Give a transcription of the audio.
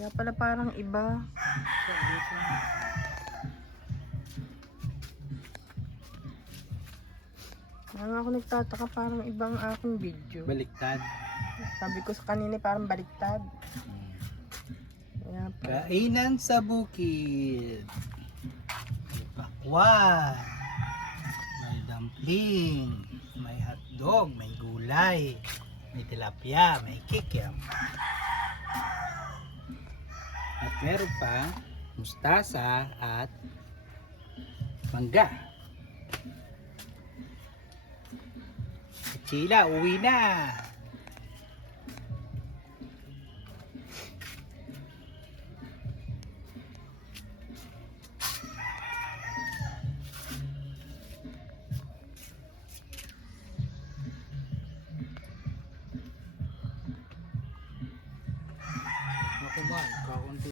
Kaya pala parang iba. Kaya nga ako nagtataka, parang ibang aking video. Baliktad. Sabi ko sa kanina parang baliktad. Kaya pala. Kainan sa bukid. May pakwan. May dumpling. May hotdog. May gulay. May tilapia. May kikiam. At meron pa mustasa at mangga. Chila, uwi na. Ako ba? Kaunti.